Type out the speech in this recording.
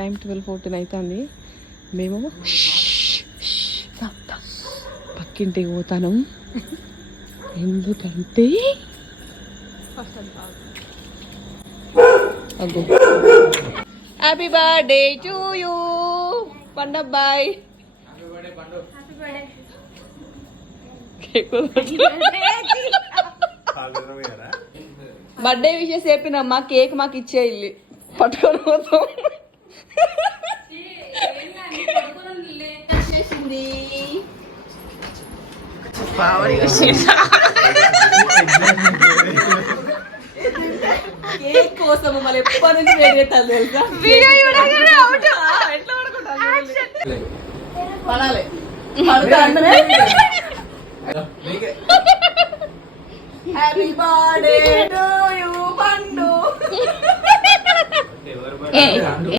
Time 12:14 అవుతుంది. మేము పక్కింటికి పోతాను, ఎందుకంటే హ్యాపీ బర్త్డే టు యూ పండబ్బాయ్. బర్త్డే విషయం చెప్పినమ్మా, కేక్ మాకు ఇచ్చేయాలి, పట్టుకొని పోతాం. కేక్ కోసం మళ్ళీ ఎప్పటి నుంచి వేడి పెట్టాలి తెలుసా? ఎట్లా పడాలి హ్యాపీ బర్త్డే టు యూ పండు.